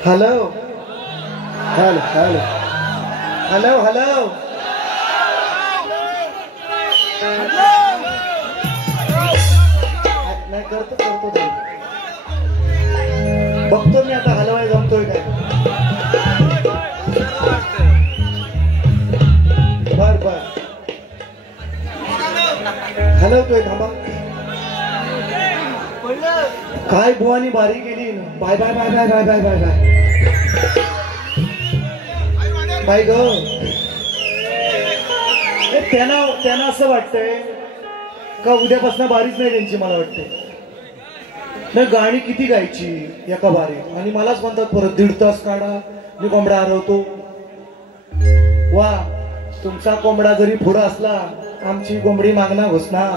Hello hello hello hello hello नाही करतो करतो बघतो मी आता हलवाय जमतोय काय बर बर हलवतोय थांबा काय बुवानी बारी केली बाय बाय बाय बाय बाय बाय बाय बाय बाय ग त्यांना असं वाटतंय का उद्यापासून बारीच नाही त्यांची मला वाटते नाही गाणी किती गायची एका बारीत आणि मलाच म्हणतात परत 1.5 तास काढा मी कोंबडा हरवतो वा तुमचा कोंबडा जरी पुढं असला आमची कोंबडी मागणार घुसणार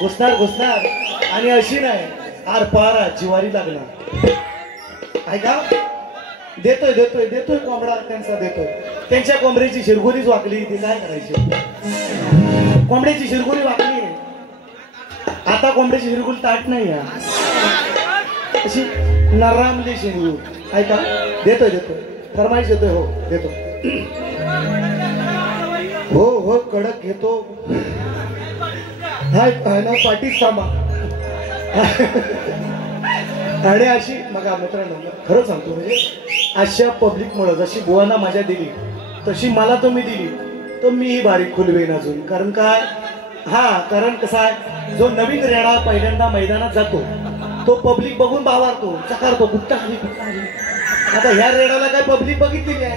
घुसणार घुसणार आणि अशी नाही आरपार जिवारी लागणार ऐका देतोय देतोय देतोय कोंबडा त्यांचा देतोय त्यांच्या कोंबड्याची शिरगोरीच वाकली ती काय करायची कोंबड्याची शिरगोरी वाकली आता कोंबड्याची शिरगोरी ताट नाही अशी नरामली शिरगोरी ऐका देतोय देतोय फरमाईश देतोय हो देतो हो हो कडक घेतो हाय ना पाठीच थांबा आणि अशी मग मित्रांनो खरं सांगतो म्हणजे अशा पब्लिक मुळे जशी बुवांना मजा दिली तशी मला तुम्ही दिली तर मी ही बारीक खुलवेन अजून कारण काय हा कारण कसा आहे जो नवीन रेडा पहिल्यांदा मैदानात जातो तो पब्लिक बघून बावारतो चकारतो कुठं आली कुठं आली आता ह्या रेडाला काय पब्लिक बघितलेली आहे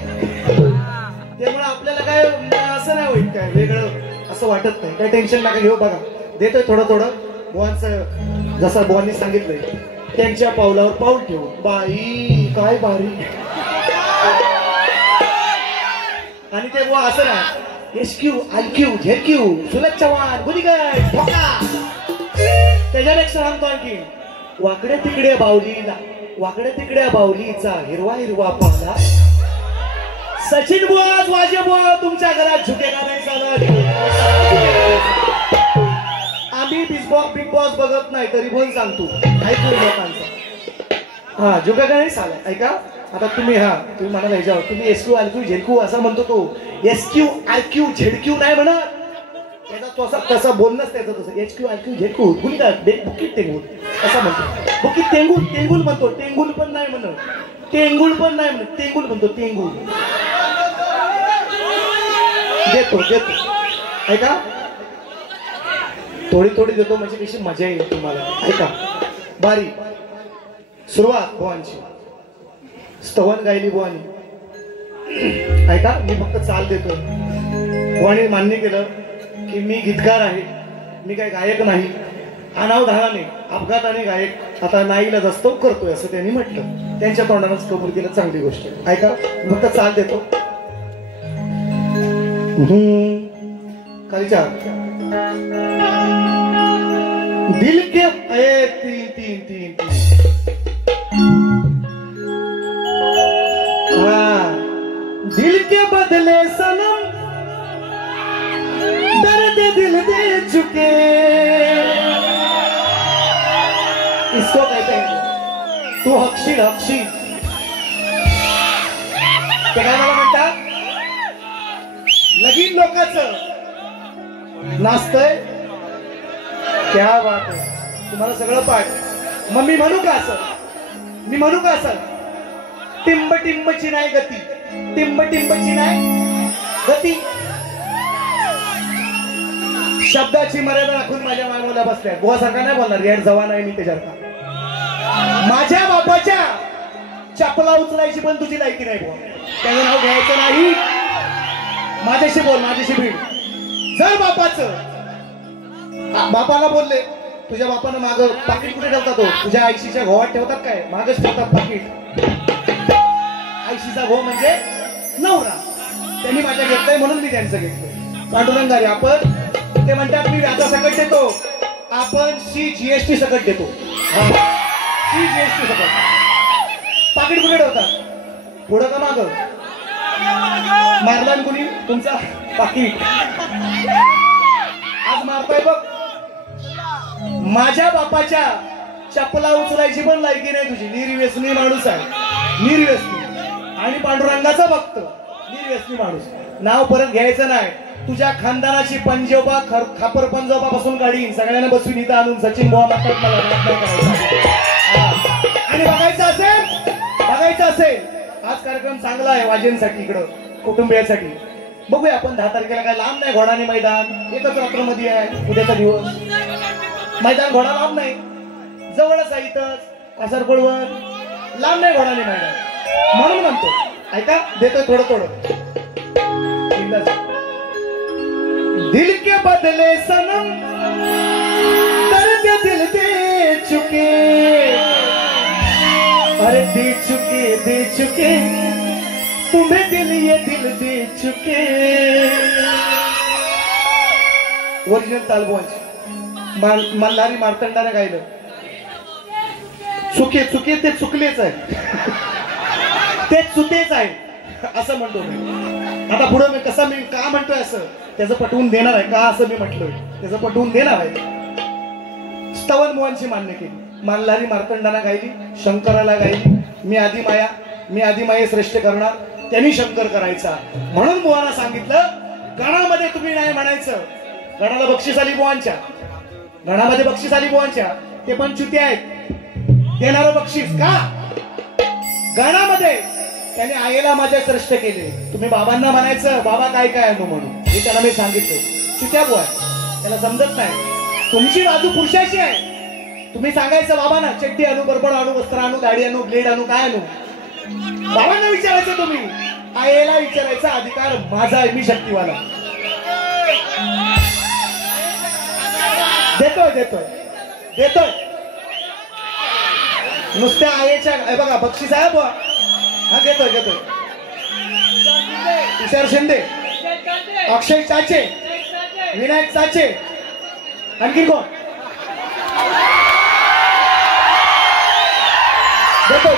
त्यामुळे आपल्याला काय असं नाही होईल काय वेगळं असं वाटत नाही काय टेन्शन नका घेऊ बघा देतोय थोडं थोडं बुवांचं जसं बुवांनी सांगितलंय त्यांच्या पावलावर पाऊल ठेवून बाई काय बारी आणि ते बुवा असं ना एसक्यू आलक्यू झेडक्यू सुलभ चव्हाण गुलीगड ठोका त्याच्यापेक्षा सांगतो आणखी वाकड्या तिकड्या बावलीला वाकड्या तिकड्या बावलीचा हिरवा हिरवा पाला सचिन बुवा वाजे बुवा तुमच्या घरात झुकेगा नाही चालत आम्ही बिग बॉस बघत नाही तरी पण सांगतो ऐकून लोकांचा हा झुकेगा नाही चालत ऐका आता तुम्ही तुम्ही म्हणाला ह्याच्यावर तुम्ही एसक्यू आलक्यू झेडक्यू असा म्हणतो तो एसक्यू आलक्यू झेडक्यू नाही म्हणत त्याचा तसा बोलणंच त्याचं तसं एचक्यू आलक्यू झेडक्यू गुली का बुकीत टेंगुल असं म्हणतो बुकीत टेंगुल टेंगुल म्हणतो टेंगुल पण नाही म्हणत टेंगुल पण नाही म्हणत टेंगुल म्हणतो टेंगुल देतो देतो ऐका थोडी थोडी देतो म्हणजे कशी मजा येईल तुम्हाला ऐका बारी सुरुवात बुवांची स्तवन गायली बुवानी ऐका मी फक्त चाल देतो बुवानी मान्य केलं की मी गीतकार आहे मी काय गायक नाही अनावधानाने अपघाताने गायक आता नाईला जास्त करतोय असं त्यांनी म्हटलं त्यांच्या तोंडानंच कबूल केलं चांगली गोष्ट ऐका फक्त चाल देतो खालीच्या दिल के तीन तीन तीन दिल के बदले सनम दर्द दिल दे चुके इसको कहते हैं तू हकशील हकशील ते काय मला म्हणतात लगीन लोकांचं नाचतंय क्या बात आहे तुम्हाला सगळं पाठ मग मी म्हणू का असं मी म्हणू का असं टिंब टिंबची नाही गती टिंब टिंबची नाही गती शब्दाची मर्यादा राखून माझ्या मायमोला बसल्या बुवासारखा नाही बोलणार यार जवान आहे मी त्याच्यासारखा माझ्या बापाच्या चपला उचलायची पण तुझी लायकी नाही बुवा त्याचं नाव घ्यायचं नाही माझ्याशी बोल माझ्याशी भीड जर बापाला बोलले तुझ्या बापानं माग पाकिट कुठे ठेवतात तुझ्या आईशीच्या घोवात ठेवतात काय मागच ठेवतात पाकिट आईशीचा घो म्हणजे नवरा त्यांनी माझ्या घेतलंय म्हणून मी त्यांचं घेतलंय पांडुरंगारी आपण ते म्हणतात मी व्याजा सकट देतो आपण जीएसटी सकट देतो जीएसटी सकट पाकिट कुठे ठेवतात पुढं का माग मारला कुणी तुमचा पाकिट आज मारताय बघ माझ्या बापाच्या चपला उचलायची पण लायकी नाही तुझी. निर्व्यसनी माणूस आहे, निर्व्यसनी. आणि पांडुरंगाचा भक्त, निर्व्यसनी माणूस. नाव परत घ्यायचं नाही. तुझ्या खानदानाची पंजोबा खापर पंजोबा पासून काढीन, सगळ्यांना बसून इथं आणून सचिन बुवा म्हणतात मला आणि बघायचं असेल आज कार्यक्रम चांगला आहे वाजेंसाठी, इकडं कुटुंबियांसाठी. बघूया आपण 10 तारखेला. काय लांब नाही घोडाने मैदान, एकच रात्रमध्ये आहे उद्याचा दिवस. मैदान घोडा लांब नाही, जवळच आहे इथंच कासारकोळवर. लांब नाही घोडाने मैदान, म्हणून म्हणतो. ऐका, देतोय थोडं. दिल के बदले सनम दर्द दिल दे चुके, अरे दे चुके तुम्हें दिल ये दिल दे चुके. ओरिजिनल तालबोंच मल्हारी मार्तंडाने गायलं. चुके ते चुकलेच आहे, ते चुतेच आहे असं म्हणतो मी. आता पुढे मी का म्हणतोय असं त्याचं पटवून देणार आहे का, असं मी म्हटलोय त्याचं पटवून देणार आहे. स्तवन मोहनची मान्य केली, मल्हारी मार्तंडाना गायली, शंकराला गायली. मी आधी माये श्रेष्ठ करणार, त्यांनी शंकर करायचा. म्हणून बुवांना सांगितलं गणामध्ये तुम्ही नाही म्हणायचं. गणाला बक्षीस आली बुवांच्या, गणामध्ये बक्षीस आली बुवांच्या. ते पण च्युती आहेत, देणारं बक्षीस का गणामध्ये. त्याने आईला माझ्या श्रेष्ठ केले. तुम्ही बाबांना म्हणायचं बाबा काय आणू म्हणून, हे त्याला मी सांगितलं. चुत्या बुवा त्याला समजत नाही. तुमची बाजू पुरुषाची आहे. तुम्ही सांगायचं बाबा ना चड्डी आणू, बरबड आणू, वस्त्र आणू, गाडी आणू, ब्लेड आणू, काय आणू. बाबांना विचारायचं. तुम्ही आईला विचारायचा अधिकार माझा आहे, मी शक्तीवाला. देतोय नुसत्या आईच्या. बघा बक्षीस आहे बुवा. हा घेतोय तुषार शिंदे, अक्षय चाचे, विनायक चाचे, आणखी कोण देतो.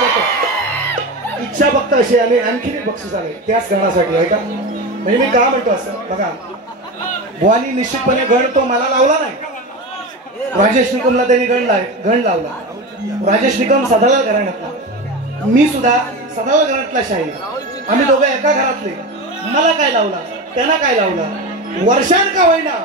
इच्छा फक्त अशी आली, आणखी बक्षीस आले त्याच गणासाठी आहे का. म्हणजे मी का म्हणतो असं बघा, बुवानी निश्चितपणे गण तो मला लावला नाही. राजेश निकमला त्यांनी गण लावला. राजेश निकम सदाला घराण्यातला, मी सुद्धा सदाला घरातला शाहीर. आम्ही दोघं एका घरातले. मला काय लावला, त्यांना काय लावला, वर्षान का होईना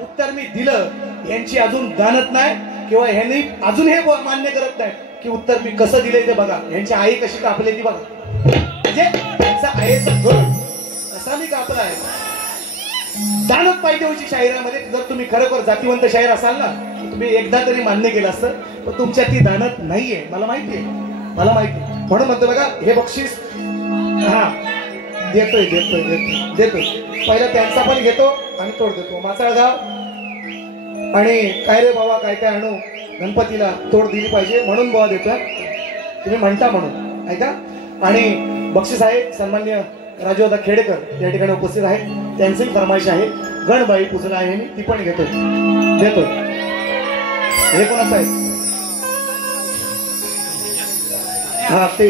उत्तर मी दिलं. यांची अजून जाणत नाही किंवा ह्यांनी अजून हे मान्य करत नाही की उत्तर मी कसं दिलंय ते बघा. यांची आई कशी कापली ती बघा. म्हणजे त्यांचा आईचा गण कसा मी कापला आहे. जाणत पाहिजे होती शाहिरामध्ये. जर तुम्ही खरोखर जातीवंत शाहीर असाल ना, तुम्ही एकदा तरी मान्य केलं असतं. पण तुमच्या ती जाणत नाहीये, मला माहितीये. म्हणून म्हणतो बघा हे बक्षीस. हा देतोय. पहिला त्यांचा पण घेतो आणि तोड देतो. माचाळगाव आणि काय रे बाबा काय आणू, गणपतीला तोड दिली पाहिजे म्हणून बाबा देतोय. तुम्ही म्हणता म्हणून ऐका. आणि बक्षीस आहे सन्मान्य राजोदा खेडेकर या ठिकाणी उपस्थित आहेत. त्यांचीही फरमाईश आहे. गणबाई पूजला आहे मी, ती पण देतोय. हे कोणाचं आहे. हा ते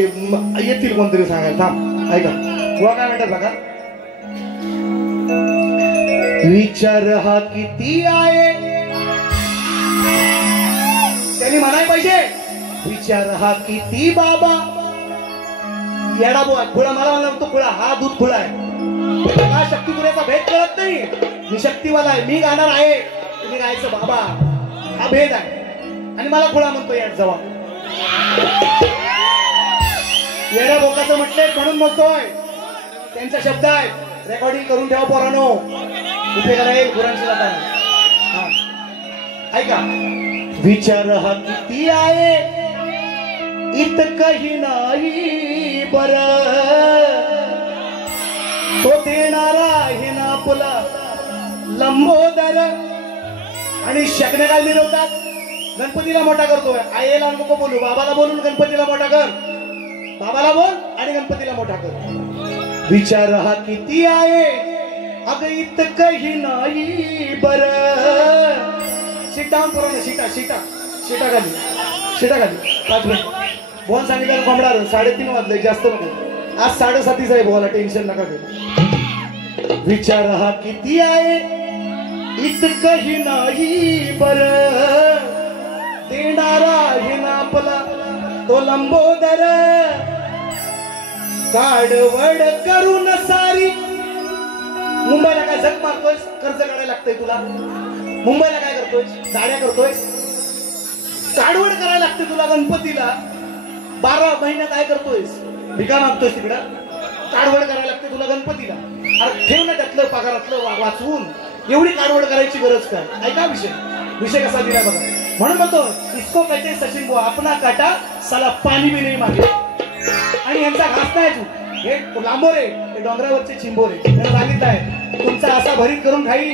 येतील कोणतरी सांगायला. थांब ऐका बुवा काय म्हणतात बघा. विचार हा किती आहे, त्यांनी म्हणाय पाहिजे विचार हा किती बाबा. येडा बुवा खुळा मला म्हणतो, खुळा हा दूध खुळा आहे. हा शक्ती तुऱ्याचा भेद कळत नाही. मी शक्तीवाला आहे, मी गाणार आहे, तुम्ही गायचं बाबा. हा भेद आहे. आणि मला खुळा म्हणतो याड जवा. येड्या बोकाचं म्हटलंय म्हणून म्हणतोय. त्यांचा शब्द आहे, रेकॉर्डिंग करून ठेवा पोरांनो, उपयोगाला येईल गुरांशी जाताना. ऐका. विचार हा किती आहे इतकही नाही बर, तो देणारा आहे ना आपला लंबोदर. आणि शकने काय मिळवतात, गणपतीला मोठा करतोय. आईला नको बोलू, बाबाला बोलून गणपतीला मोठा कर. बाबाला बोल आणि गणपतीला मोठा कर. विचार हा किती आहे अग इतकही नाही बर. सीटावर करून सीटा खाली 5 मिनिट. बोल सांगितलं कोंबडा 3:30 वाजले, जास्त नको. आज 7:30 आहे बोला, टेन्शन नका घेऊ. विचार हा किती आहे इतकंही नाही बर. लंबोदर काडवड करून सारी. मुंबईला काय झक मारतोय, कर्ज काढायला लागतंय तुला. मुंबईला काय करतोय, गाड्या करतोय, काडवड करायला लागते तुला. गणपतीला 12 महिने काय करतोय, भिका मागतोय तिकडं. काडवड करायला लागते तुला गणपतीला. अरे ठेव ना त्यातलं पगारातलं वाचवून, एवढी काडवड करायची गरज काय. ऐका विषय कसा दिला बघा. म्हणून म्हणतो इसको कहते सचिन बुवा अपना काटा साला पाणी भी नाही मागे. आणि यांचा घास नाही तू, हे लांबोरे, हे डोंगरावरचे चिंबोरे. त्यांना सांगितलं आहे तुमचा असा भरीत करून खाईल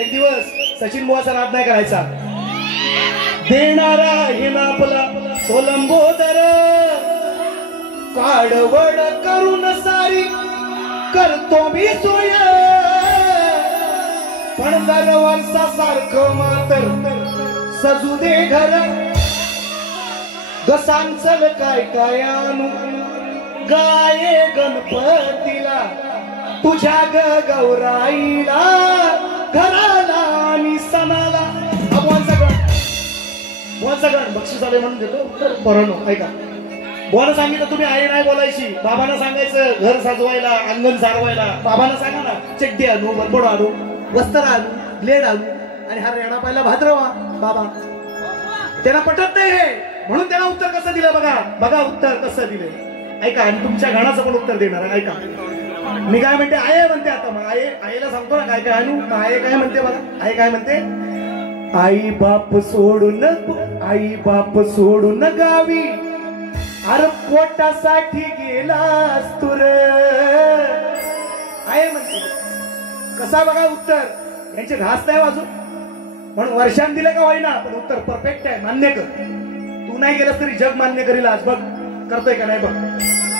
एक दिवस. सचिन बुवाचा नाद नाही करायचा. देणारा हे ना आपला तो लंबोदर काडवड करून सारी करतो मी सोय. पण दरवर्षा सारखं मातर सजू दे घर. गसांचल काय काय आणू गाये गणपतीला तुझ्या गौराईला घराला आणि सणाला. सगळं बक्षीस आले म्हणून देतो. बरोबर ऐका, बोला सांगितलं तुम्ही आई नाही बोलायची. बाबांना सांगायचं घर साजवायला, अंगण सारवायला. बाबांना सांगा ना चड्डी आणू, बरबड आणू, वस्त्र आणू, ब्लेड आणू. आणि हा रेडा पाहिला भाद्रवा. बाबा त्यांना पटत नाही हे, म्हणून त्यांना उत्तर कसं दिलं बघा. बघा उत्तर कसं दिलं ऐका. आणि तुमच्या गाण्याचं पण उत्तर देणार ऐका. मी काय म्हणते, आये म्हणते. आता मग आईला सांगतो ना काय काय आणू. आये काय म्हणते बघा. आई काय म्हणते, आई बाप सोडून गावी अरे पोटासाठी गेलास तुर. आहे म्हणते. कसा बघा उत्तर. यांचे घास नाही वाजून म्हणून वर्षांत दिलं का होईना, पण उत्तर परफेक्ट आहे. मान्य कर. तू नाही गेलास तरी जग मान्य करील. आज बघ करतोय का नाही बघ.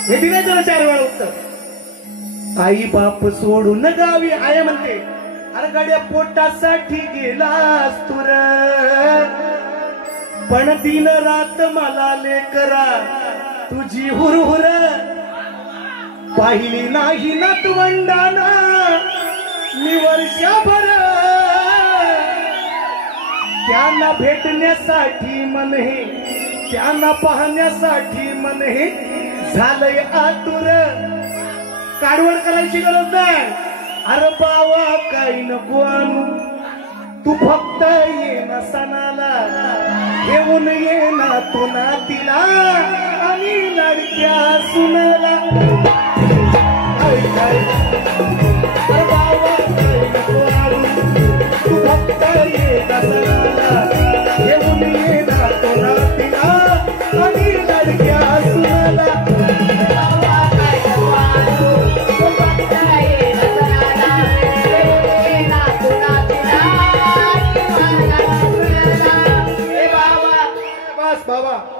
हे दिले त्याला 4 वेळा उत्तर. आई बाप सोडून गावी. आहे म्हणते अरे गाड्या पोटासाठी गेलास तुर. पण दिन रात मला लेकरा तुझी हुरहुर पाहिली नाही नातवंडाना मी वर्षभर. त्यांना भेटण्यासाठी मन हे, त्यांना पाहण्यासाठी मन हे झालंय आतुर. काढवड करायची गरज नाही. अरे बावा काही नको आणू, तू फक्त ये ना सणाला. घेऊन ये ना तू नातीला आणि लडक्या सुनाला. अरे बावा काही नको आणू, तू फक्त ये ना सणाला. घेऊन ये ना तू नातीला आणि लडक्या सुनाला.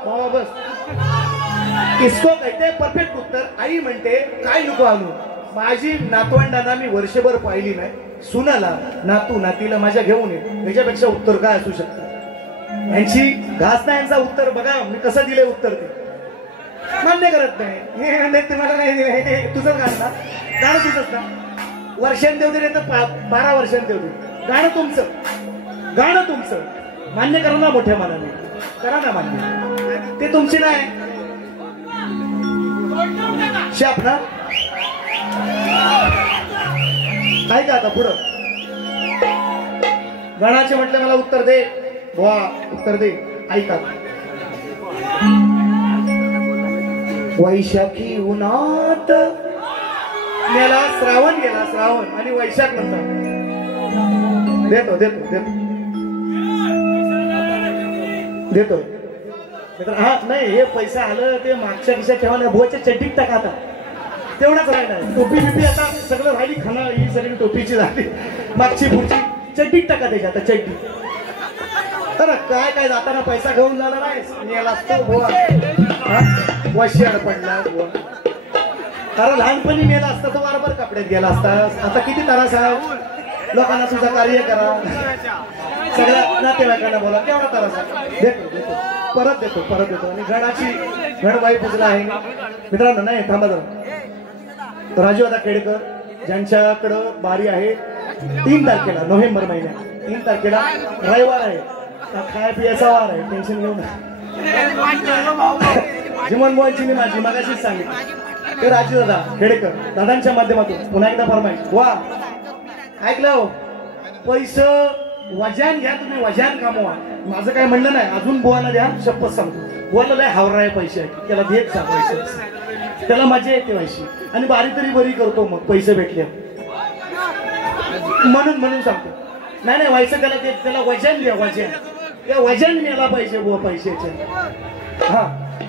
बाबा बस. किसको कहते परफेक्ट उत्तर. आई म्हणते काय नको आणू. माझी नातवंडांना मी वर्षभर पाहिली नाही. सुनाला नातू नातीला माझ्या घेऊन ये. याच्यापेक्षा उत्तर काय असू शकतं. यांची घास नाही. यांचा उत्तर बघा मी कसं दिले उत्तर. ते मान्य करत नाही. हे तुम्हाला नाही दिले. तुझंच गाणं ना, गाणं तुझंच ना. वर्षांत देऊ दे तर 12 वर्षांत देऊ दे. गाणं तुमचं मान्य करा ना. मोठ्या मनाने करा ना मान्य. ते तुमची नाही शाप ना. ऐका आता पुढं गणाचे म्हटलं मला उत्तर दे बुवा. उत्तर दे. ऐका. वैशाखी उन्हात गेला श्रावण, गेला श्रावण आणि वैशाख म्हणतात. देतो देतो देतो देतो. हा नाही हे पैसा आलं ते मागच्या खिशात ठेवायला. बुवाच्या चड्डीत टाका आता. तेवढाच राहिला. टोपी बिपी आता सगळं राहिली. खाणं ही सगळी टोपीची झाली. मागची पुढची चड्डीत टाका त्याच्या. आता चड्डी तर काय काय जाताना पैसा घेऊन झाला नाही. याला असतो बुवा वशियाड पडला बुवा. कारण लहानपणी मेला असता तो बरोबर कपड्यात गेला असता. आता किती त्रास आहे. लोकांना तुझं कार्य करा. सगळ्या नातेवाईकांना बोला. केवढा त्रास आहे. देतो देतो परत देतो. आणि गणाची गणबाई पूजला आहे मित्रांनो. नाही थांबा जरा. राजू आता केडकर ज्यांच्याकडं बारी आहे 3 तारखेला नोव्हेंबर महिन्यात 3 तारखेला रविवार आहे. खाय पियाचा वार आहे. टेन्शन घेऊ नका. जीवन बुवांची मी माझी मगाशीच सांगितलं ते राजू दादा खेडेकर दादांच्या माध्यमातून पुन्हा एकदा फरमाईश. वा ऐकलं हो, पैसे वजान घ्या तुम्ही, वजान कामवा. माझं काय म्हणणं नाही, अजून बुवाला द्या, शपथ सांगतो. बुवाला लय हावरा आहे पैसे, त्याला देत जा पैसे, त्याला मजा येते पैसे आणि बारी तरी बरी करतो मग पैसे भेटले म्हणून सांगतो. नाही व्हायचं त्याला, त्याला वजन द्या, वजन त्या वजन मिळाला पाहिजे बुवा पैशाचे. हा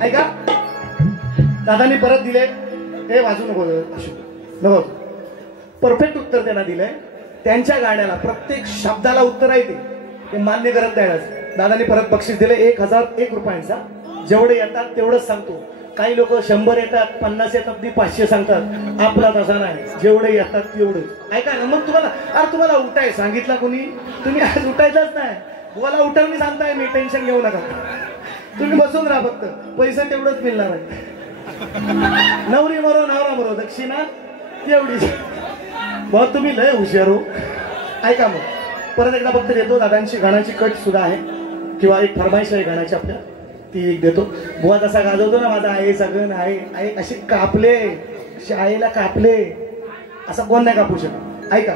ऐका, दादानी परत दिले ते वाजू नको, परफेक्ट उत्तर त्यांना दिलंय. त्यांच्या गाण्याला प्रत्येक शब्दाला उत्तर आहे ते मान्य करत नाही. दादानी परत बक्षीस दिले 1001 रुपयांचा. जेवढे येतात तेवढंच सांगतो. काही लोक 100 येतात, 50 येतात, 500 सांगतात. आपला तसा नाही, जेवढे येतात तेवढंच ऐका ना. मग तुम्हाला उठाय सांगितलं कोणी? तुम्ही आज उठायचंच नाही. बुवाला उठवणी सांगताय मी, टेन्शन घेऊ नका. तुम्ही बसून राहा, फक्त पैसे तेवढंच मिळणार आहे. नवरी मरो नवरा मरो, दक्षिणा तेवढीच. बहुत तुम्ही लय हुशार हो. ऐका मग परत एकदा फक्त देतो. दादांची गाण्याची कट सुद्धा आहे किंवा एक फरमाईश आहे गाण्याची आपल्या, ती एक देतो. बुवा तसा गाजवतो ना माझा आहे सगळं आहे असे कापले, आईला कापले, असं कोण नाही कापू शकत. ऐका,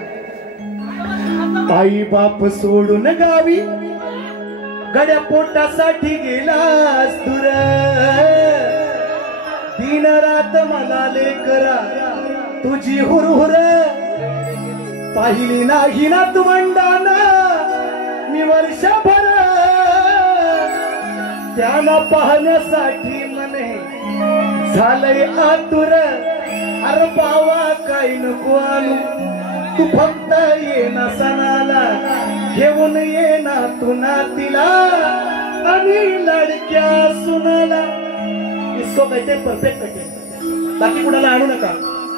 आई बाप सोडून गावी गड्या पोटासाठी गेलास दूर, दिन रात मला लेकरा तुझी हुरहुर पाहिली नाही ना तू मंडाना मी वर्षभर, त्याला पाहण्यासाठी मने झालंय आतुर. अरे बावा काही नको आणू, तू फक्त ये ना सणाला, घेऊन ये ना तू नातीला आणि लडक्या सुनाला. इसको कहते परफेक्ट कहते, बाकी कुणाला आणू नका.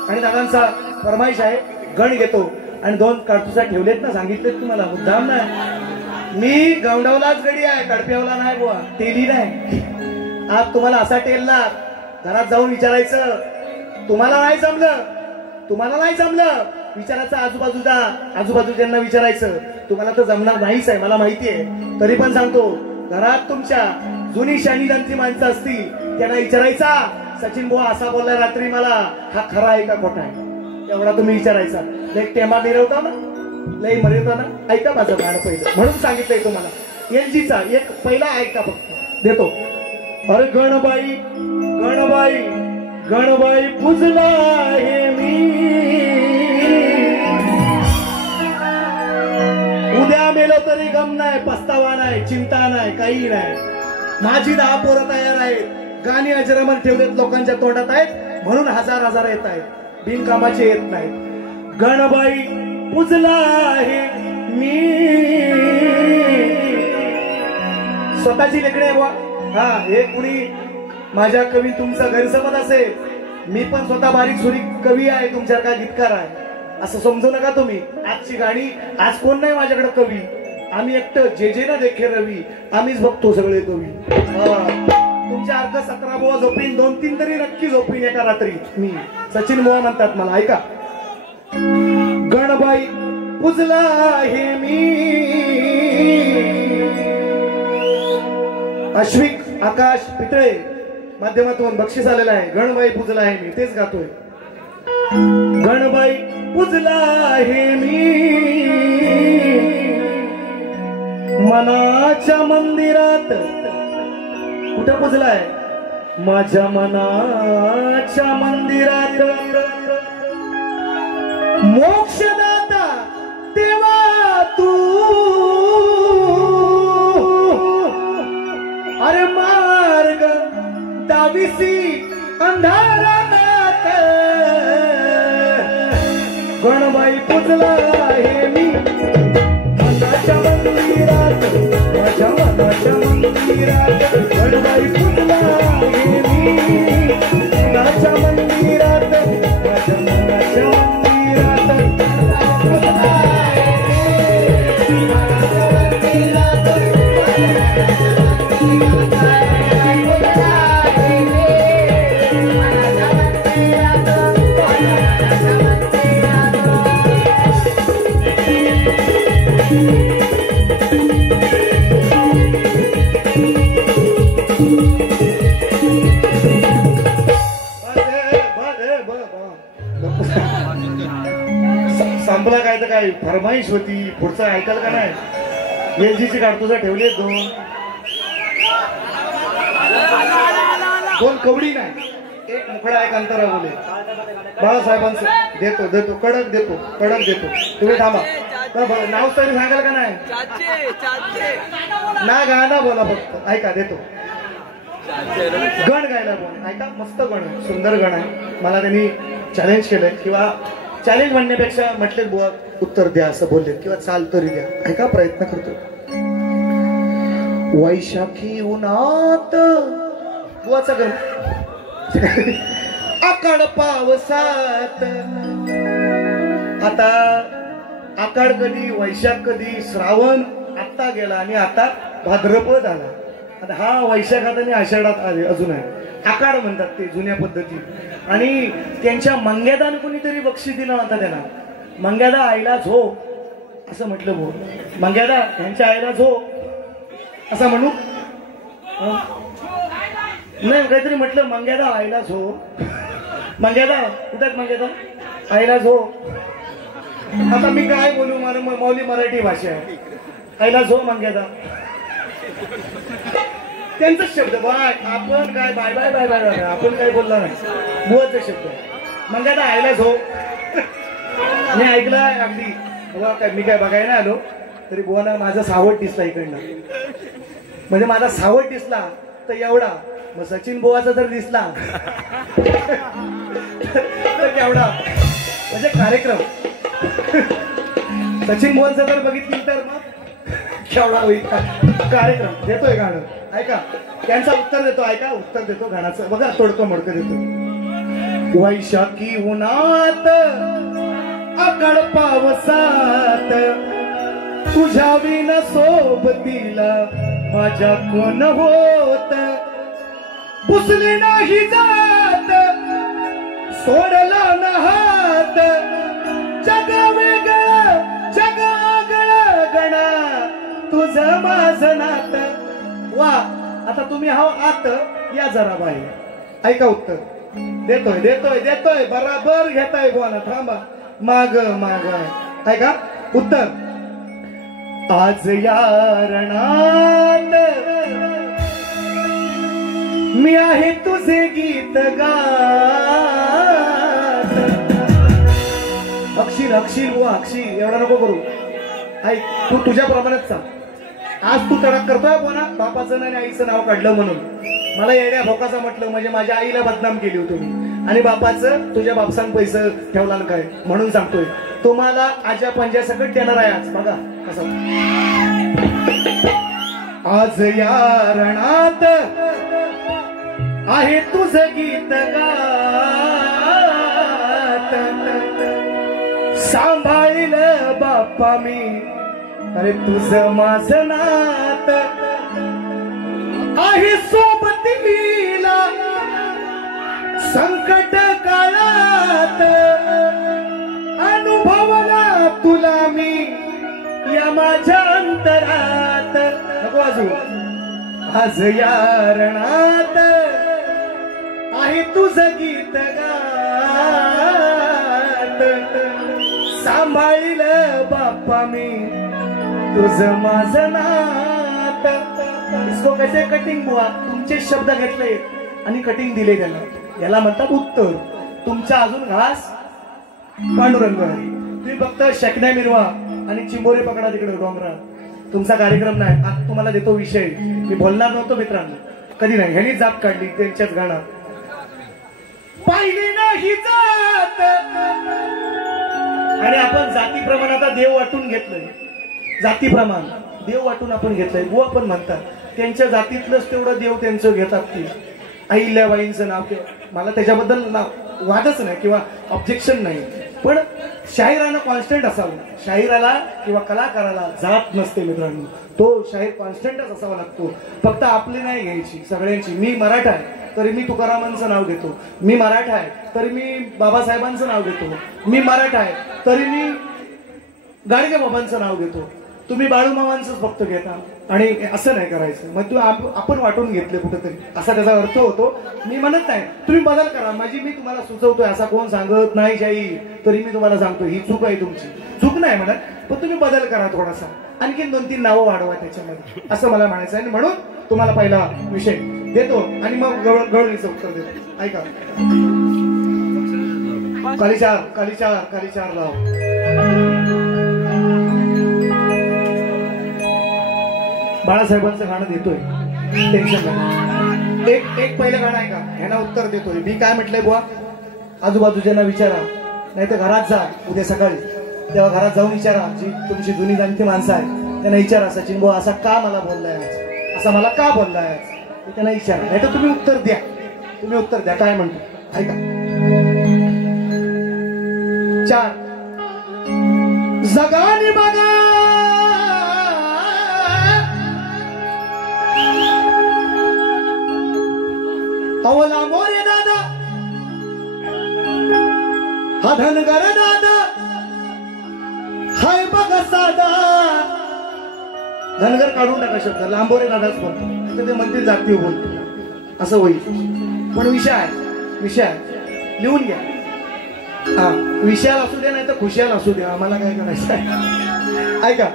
आणि दादांचा फरमाईश आहे, गण घेतो आणि 2 कारतुसा ठेवलेत ना, सांगितलेत तुम्हाला मुद्दाम नाही. मी गवंडावलाच गडी आहे, कडप्यावला नाही बुवा, तेली नाही. आज तुम्हाला असा टेलणार, घरात जाऊन विचारायचं, तुम्हाला नाही जमलं विचारायचं आजूबाजूच्यांना विचारायचं. तुम्हाला तर जमणार नाहीच आहे मला माहिती आहे, तरी पण सांगतो. घरात तुमच्या जुनी शानीदांची माणसं असतील, त्यांना विचारायचा, सचिन बुवा असा बोलला रात्री मला, हा खरा आहे का खोटा आहे, एवढा तुम्ही विचारायचा. लई टेमा मिरवता ना, लई मरवता ना. ऐका माझं गाणं पहिलं, म्हणून सांगितलंय तुम्हाला. LGचा एक पहिला ऐका फक्त देतो. अरे गणबाई गणबाई गणबाई पुजला हे मी, उद्या मेलो तरी गम नाही, पस्तावा नाही, चिंता नाही, काही नाही. माझी 10 पोरं तयार आहेत, गाणी अजरामर ठेवलेत लोकांच्या तोंडात आहेत, म्हणून हजार येत आहेत, बिनकामाचे येत नाहीत. गणबाई पुजला आहे मी, स्वतःची लेकडे बुवा. हा, हे कुणी माझ्या कवी तुमचा गैरसमज असेल, मी पण स्वतः बारीक सुरी कवी आहे, तुमच्यासारखा गीतकार आहे, असं समजू नका तुम्ही. आजची गाणी, आज कोण नाही माझ्याकडे कवी, आम्ही एकटं जे ना देखे रवी, आम्हीच बघतो सगळे कवी. तुमच्या अर्ध 17 बुवा झोपीन, 2-3 तरी नक्की झोपीन एका रात्री. मी सचिन बुवा म्हणतात मला. ऐका, गणबाई पुजला हे मी, अश्विक आकाश पितळे माध्यमातून बक्षीस आलेलं आहे. गणबाई पुजला आहे मी, तेच गातोय. गणबाई पुजला आहे मी, मनाच्या मंदिरात. कुठं पुजलाय? माझ्या मनाच्या मंदिरात. मोक्षदाता तेव्हा तू, अरे मार्ग दाविसी अंधारात. गणबाई पुजला आहे मी, मनाच्या मंदिरात, माझ्या मनाच्या मंदिरात. गणबाई पुजला आहे मी, मनाच्या मंदिरात, माझ्या मनाच्या मंदिरात. फरमाईश होती, पुढचं ऐकाल का नाही? एलजीची काढतोसा ठेवले दोन कवडी नाही, एक मुखडा एक अंतरा बोले बाळासाहेबांचं देतो देतो कडक देतो तुम्ही थांबा. नाव तरी सांगाल का नाही? ना गाणं बोला फक्त ऐका, देतो गण गायला बोल ऐका, मस्त गण आहे, सुंदर गण आहे. मला त्यांनी चॅलेंज केलंय, किंवा चॅलेंज म्हणण्यापेक्षा म्हटले बुवा उत्तर द्या असं बोलले, किंवा चाल तरी द्या. ऐका, प्रयत्न करतो. वैशाखी उन्हात बुवाचा गण आकाड पावसात. आता आकाड कधी, वैशाख कधी, श्रावण आता गेला आणि आता भाद्रपद आला. आता हा वैशाखात आणि आषाढात अजून आहे. आकाड म्हणतात ते जुन्या पद्धती. आणि त्यांच्या मंग्यादान कोणीतरी बक्षीस दिला होता त्यांना. मंग्यादा आईला झो असं म्हटलं भाऊ. मंग्यादा यांच्या आईला झो असं म्हणू नाही, काहीतरी म्हटलं मंग्यादा आईला झो. मंग्यादा कुठे मंग्यादा आईला झो. आता मी काय बोलू, मला मौली मराठी भाषा आहे. आईला झो मंग्यादा त्यांचा शब्द. बाय आपण काय बाय बाय बाय बाय बाय आपण काय बोलला नाही, बुवाचा शब्द मंग्यादा आईला झो. मी ऐकला अगदी बाबा, काय मी काय बघायला आलो तरी बुवाना माझा सावट दिसला इकडनं. म्हणजे माझा सावट दिसला तर एवढा, मग सचिन बुवाचा जर दिसला तर एवढा. म्हणजे कार्यक्रम सचिन बुवांचा जर बघितली तर मग केवढा होईल कार्यक्रम. देतोय गाणं ऐका, त्यांचा उत्तर देतो ऐका, उत्तर देतो गाण्याचं बघा, तोडकं मोडकं देतो. वैशाखी उन्हात आकाड पावसात तुझ्या विन सोबतीला माझ्या कोण होत. पुसली नाही जात सोडला न हात, जग वेगळं जग आगळं गणा तुझं माझं नात. वा, आता तुम्ही हा आत या जरा बाहेर ऐका, उत्तर देतोय देतोय देतोय बराबर घेताय बोला. थांबा, माग माग ऐका उत्तर. आज या रणात मी आहे तुझे गीत गात. अक्षीर अक्षीर व अक्षीर एवढा नको करू. ऐक, तू तुझ्या प्रमाणात सांग. आज तू तडक करतोय बोना बापाचं आणि आईचं नाव काढलं म्हणून. मला येड्या भोकाचा म्हटलं म्हणजे माझ्या आईला बदनाम केली होती मी, आणि बापाचं तुझ्या बापसान पैसे ठेवला काय म्हणून सांगतोय. तुम्हाला आजा पंजा सकट देणार आहे आज. बघा कसं. आज या रणात आहे तुझं गीत गात, सांभाळलं बाप्पा मी अरे तुझं माझं नात. आहे सोबतीला संकट काळात, अनुभवला तुला मी या माझ्या अंतरात. नको वाजू. आज या रणात आहे तुझं गीत गात, सांभाळलं बाप्पा मी तुझं माझं नात. इसको कैसे कटिंग बुवा, तुमचे शब्द घेतले आणि कटिंग दिले त्याला. याला म्हणतात उत्तर. तुमचा अजून घास पांडुरंग. तुम्ही फक्त शकण्या मिरवा आणि चिंबोरे पकडा तिकडे डोंगरात. तुमचा कार्यक्रम नाही. आज तुम्हाला देतो विषय. मी बोलणार नव्हतो मित्रांनो, कधी नाही. ह्यांनी जात काढली त्यांच्याच गाणं. पाहिली नाही जात, आणि आपण जातीप्रमाणे आता देव वाटून घेतलंय. जातीप्रमाण देव वाटून आपण घेतलंय. बुवा पण म्हणतात त्यांच्या जातीतलंच तेवढं देव त्यांचं घेतात. ती अहिल्याबाईंचं नाव, मला त्याच्याबद्दल वादच नाही किंवा ऑब्जेक्शन नाही, पण शाहिरानं कॉन्स्टंट असावं. शाहिराला किंवा कलाकाराला जात नसते मित्रांनो. तो शाहीर कॉन्स्टंटच असावा लागतो. फक्त आपली नाही घ्यायची, सगळ्यांची. मी मराठा आहे तरी मी तुकारामांचं नाव घेतो. मी मराठा आहे तरी मी बाबासाहेबांचं नाव घेतो. मी मराठा आहे तरी मी गाडगे बाबांचं नाव घेतो. तुम्ही बाळूमामांचंच फक्त घेता, आणि असं नाही करायचं. मग तू आपण वाटून घेतले कुठेतरी असा त्याचा अर्थ होतो. मी म्हणत नाही तुम्ही बदल करा, माझी मी तुम्हाला सुचवतोय. असा कोण सांगत नाही शाहीर, तरी मी तुम्हाला सांगतो ही चूक आहे तुमची. चूक नाही म्हणत, पण तुम्ही बदल करा थोडासा, आणखीन 2-3 नावं वाढवा त्याच्यामध्ये, असं मला म्हणायचं आहे. आणि म्हणून तुम्हाला पहिला विषय देतो आणि मग गवळणीचं उत्तर देतो. ऐका. कालीचार कालीचार कालीचार लाव. बाळासाहेबांचं गाणं देतोय, टेन्शन नाही. एक पहिलं गाणं आहे का, ह्याला उत्तर देतोय. मी काय म्हटलंय बुवा, आजूबाजूच्यांना विचारा, नाही तर घरात जा उद्या सकाळी, तेव्हा घरात जाऊन विचारा, जी तुमची जुनी जाणती माणसं आहे त्यांना विचारा, सचिन बुवा असा का मला बोललाय आज, असा मला का बोललाय आज, ते त्यांना विचारा. नाही तर तुम्ही उत्तर द्या, तुम्ही उत्तर द्या. काय म्हणतो ऐका. 4 जगानी बघा अवला मोरे दादा, हा धनगर दादा, हाय बघा साधा. धनगर काढून टाका शब्द, लांबोरे दादाच बोलतो, ते म्हणतील जाती बोलतो, असं होईल. पण विषय आहे, विषय आहे, लिहून घ्या. हा, विषयाला असू द्या नाही तर खुशाल असू द्या, आम्हाला काय करायचं आहे. ऐका.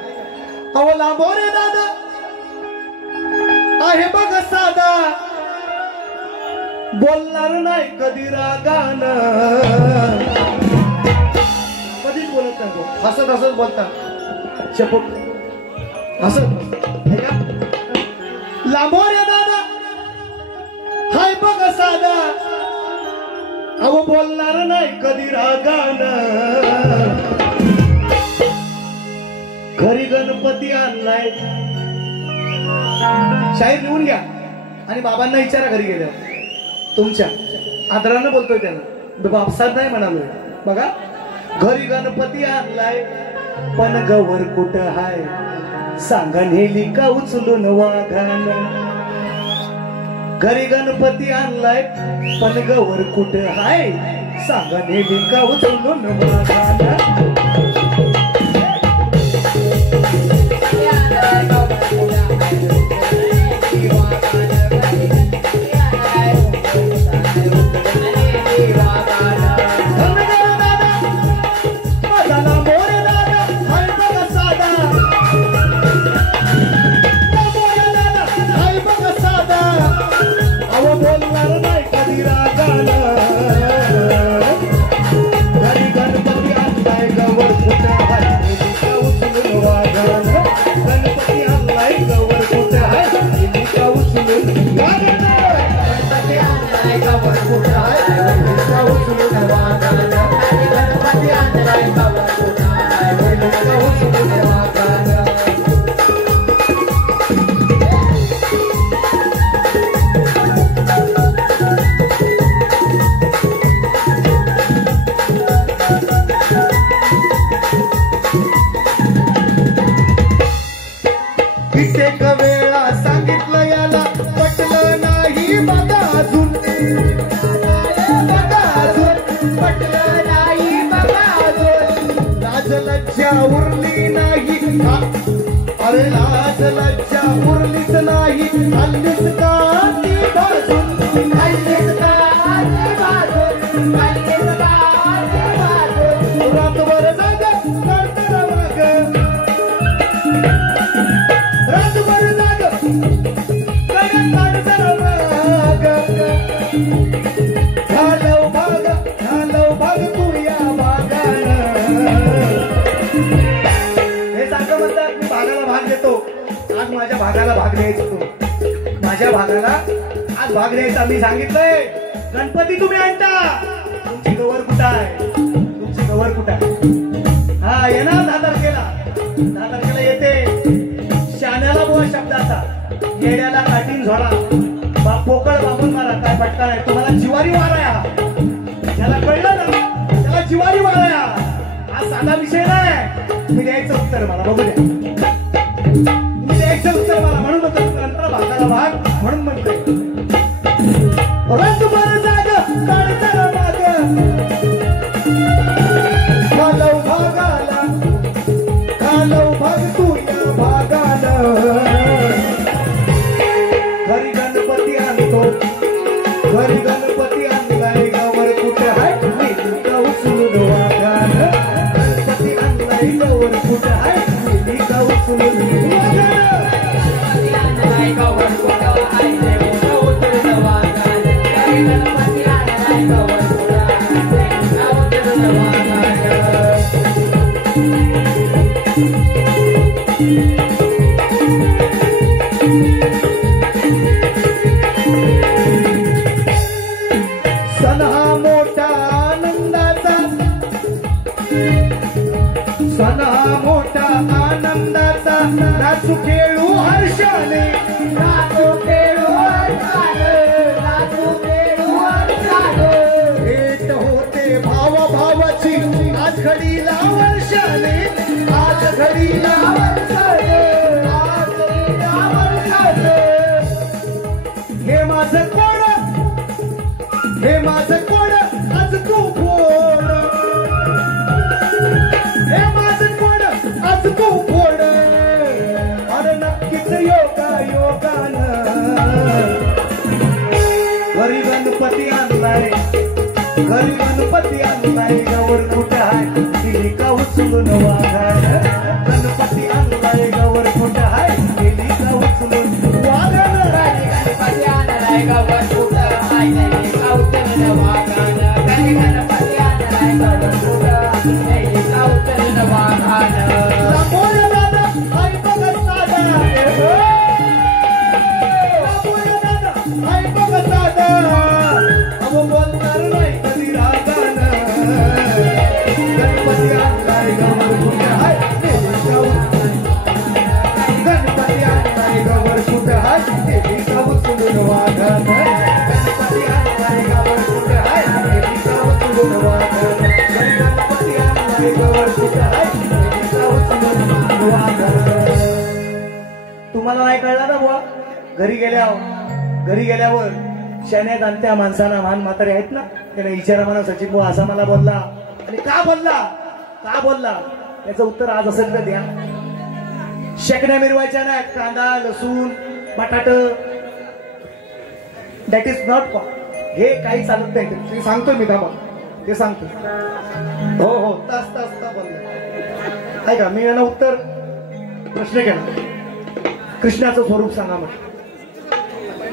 अहो लांबोरे दादा आहे बघा साधा, बोलणार नाही कधी रागानं, कधीच बोलत नाही तो, हसत हसत बोलतात, शपथ हसत. लांबोरे दादा हाय बघा साधा, अहो बोलणार नाही कधी रागानं, घरी गणपती आणलाय. शाहीर लिहून घ्या आणि बाबांना विचारा घरी गेल्यावर, तुमच्या आदरानं बोलतोय त्यानं, बापसात नाही म्हणालोय. बघा, घरी गणपती आणलाय पण गवर कुठं हाय, सांगा नेली का उचलून वाघानं. घरी गणपती आणलाय पण गवर कुठं हाय, सांगा नेली का उचलून वाघानं. कित्येक वेळा सांगितलं याला, पटलं नाही बघा अजून, बघा अजून, पटलं नाही बघा अजून. लाज लज्जा उरली नाही, अरे लाज लज्जा उरलीच नाही, हल्लीच का ती भाजून, हल्लीच का ती भाजून, हल्लीच का ती भाजून. रातभर जाग करताना वाग, रातभर जाग करताना वाग, घालव भाग तू या भागानं. हे सारखं म्हणतात मी भागाला भाग देतो, आज माझ्या भागाला भाग द्यायचा, तो माझ्या भागाला आज भाग द्यायचा. मी सांगितलंय गणपती तुम्ही आणता, तुमची गवर कुठं आहे, तुमची गवर कुठं आहे. हा येणार 10 तारखेला येते. शाण्याला बुवा शब्दाचा, येड्याला काठीन झोडा, पोकळ बाबून मारा, काय फटका आहे तुम्हाला, जिवारी मारा. त्याला कळलं ना, त्याला जिवारी मारा. हा साधा विषय नाही. मी द्यायचं उत्तर मला बघू द्या, मी द्यायचं उत्तर मला, म्हणून नंतर भागाला भाग म्हणून म्हणतोय. रातभर जाग करताना वाग, घालव भागाला, घालव भाग तू या भागानं. घरी गणपती आणतो, घरी गणपती आणलाय, गावर कुठे हाय उचलून वाघानं. गणपती आणलाय हे माझं कोण, हे माझं कोण आज तू कोण, हे माझं कोण आज तू कोण, अरे नक्कीच योगा योगानं घरी गणपती आणलाय, घरी गणपती आणलाय, गवर कुठे आहे दिली का उचलून वाघान, गणपती आणलाय गवर कुठे आहे दिली का उचलून वाघान, गणपती आणलाय गवर कुठे आहे दिली का उचलून वाघान, गणपती आणलाय गवर कुठे आहे दिली का उचलून वाघान, रामोया दादा आई बघ साधा, रामोया दादा आई बघ साधा, अहो बोलणार नाही कधी रागानं, गणपती आणलाय गवर कुठे आहे दिली का उचलून, गणपती आणलाय गवर कुठे आहे दिली का उचलून वाघान, गणपती आणलाय गवर कुठे आहे दिली का उचलून वाघान, गणपती आणलाय गवर कुठे आहे दिली का उचलून वाघान. तुम्हाला नाही कळलं ना बुवा, घरी गेल्यावर शण्या जाणत्या माणसांना मान म्हातारे आहेत ना, त्याने विचारा म्हणा सचिन बुवा असा मला बोलला, आणि का बोलला याचं उत्तर आज असेल तर द्या. शेकण्या मिरवायच्या नाही, कांदा लसूण बटाट दॅट इज नॉट कॉल, हे काही चालत नाही. ते सांगतो मी थांबा, ते सांगतो. हो तास बोलला ऐका, मी याला उत्तर प्रश्न केला कृष्णाचं स्वरूप सांगा म्हटलं,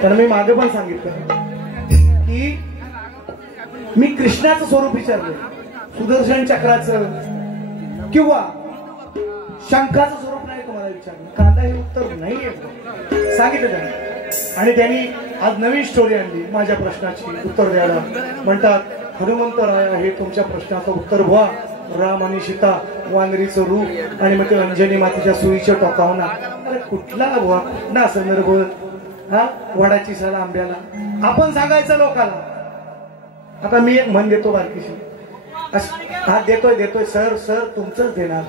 कारण मी मागे पण सांगितलं की मी कृष्णाचं स्वरूप विचारलं, सुदर्शन चक्राचं किंवा शंखाचं स्वरूप नाही तुम्हाला विचारलं, कांदा हे उत्तर नाहीये सांगितलं त्यांनी. आणि त्यांनी आज नवीन स्टोरी आणली माझ्या प्रश्नाची उत्तर द्यायला. म्हणतात हनुमंतराया हे तुमच्या प्रश्नाचं उत्तर व्हा, राम आणि सीता वांगरीचं रूप आणि मग ते अंजनी मातेच्या सुईच्या टोकावना. अरे कुठला बुवा, कुठला संदर्भ, हा वडाची साल आंब्याला आपण सांगायचं लोकांना. आता मी एक म्हण देतो बारकीशी, हा देतोय सर तुमचंच देणार,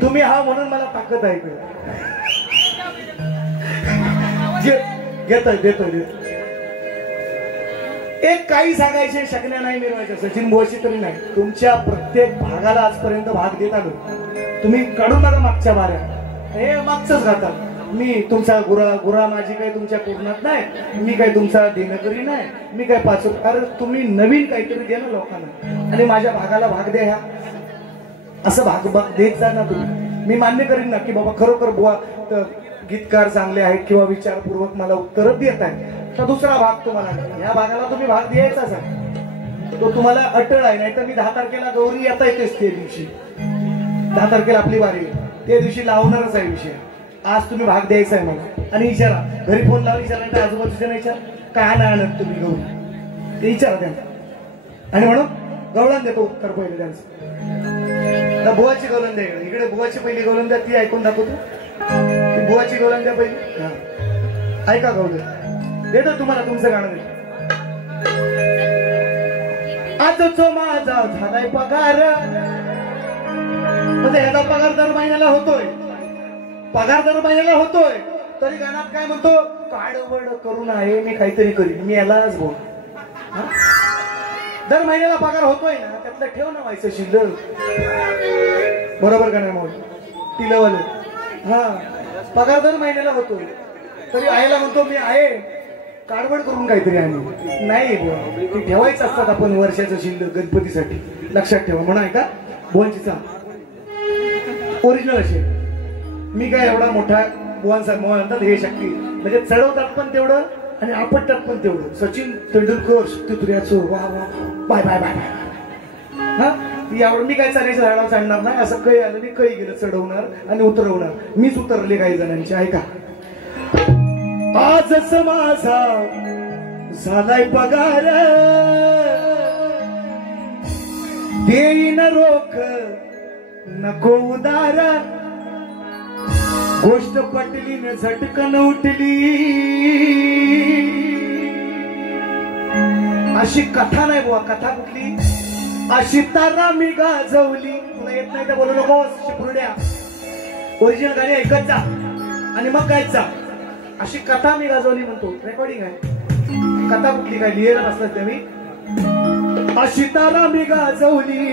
तुम्ही हा म्हणून मला ताकद आहे, देतोय. एक काही सांगायचे शकण्या नाही मिळवायच्या सचिन बुवाशी तरी नाही, तुमच्या प्रत्येक भागाला आजपर्यंत भाग देत आलो. तुम्ही काढून नका मागच्या बाऱ्या, हे मागचंच राहतात. मी तुमचा गुरा माझी काही तुमच्या पूर्णात नाही, मी काही तुमचा देणकरी नाही, मी काय पाच. अरे तुम्ही नवीन काहीतरी द्या ना लोकांना, आणि माझ्या भागाला भाग द्या, ह्या असं भाग देत जा ना तुम्ही. मी मान्य करीन ना की बाबा खरोखर बुवा गीतकार चांगले आहेत किंवा विचारपूर्वक मला उत्तर देत आहेत, तर दुसरा भाग तुम्हाला, ह्या भागाला तुम्ही भाग द्यायचाच आहे, तो तुम्हाला अटळ आहे. नाही तर मी 10 तारखेला गौरी येता येतेच, ते दिवशी 10 तारखेला आपली वारी, त्या दिवशी लावणारच आहे विषय. आज तुम्ही भाग द्यायचा आहे मला, आणि विचारा घरी फोन लावून विचारा, नाही आजूबाजूच्या नाही विचार काय नाही आणत तुम्ही गौरी, ते विचारा त्यांना. आणि म्हणून गवळण देतो उत्तर पहिले त्यांचं. बुवाची गवळण द्या इकडे, बुवाची पहिली गवळण द्या, ती ऐकून दाखवतो. बुवाची गवळण द्या पहिली, ऐका गवळण देतो तुम्हाला, तुमचं गाणं देतो. आजचो माझा झालाय पगार, ह्याचा पगार दर महिन्याला होतोय, तरी गाण्यात काय म्हणतो, काडवड करून आहे मी काहीतरी करीन, मी यालाच बोल. दर महिन्याला पगार होतोय ना, त्यातलं ठेव ना व्हायचं शिल्लक, बरोबर का नाही? मग तिलवाल हा पगार दर महिन्याला होतोय, तरी आईला म्हणतो मी आहे, काडवड करून काहीतरी आहे नाही, ते ठेवायचं असतात आपण वर्षाचं शिल्लक गणपतीसाठी, लक्षात ठेवा. म्हणा का बुवांचीचा ओरिजिनल असे, मी काय एवढा मोठा बुवांसारखा म्हणतात हे शक्ती, म्हणजे चढवतात पण तेवढं आणि आपटतात पण तेवढं. सचिन तेंडुलकर शक्तिप्रियाचं वा वा बाय बाय बाय हा, यावर मी काय चालायचं झाडावर चढणार नाही, असं काही आलं मी काही गेलं चढवणार आणि उतरवणार, मीच उतरले काही जणांची. ऐका आजच माझा झालाय पगार, देईन रोख नको उदार, गोष्ट पटली न झटकन उठली, अशी कथा नाही बुवा. कथा कुठली? अशी तारा मी गाजवली. तुला येत नाही तर बोलू नकोस शिपुरड्या, ओरिजिनल गाणी ऐकत जा आणि मग गायत जा. अशी कथा मी गाजवली म्हणतो, रेकॉर्डिंग आहे. कथा कुठली काय लिहिलं नसलं ते मी. अशी तारा मी गाजवली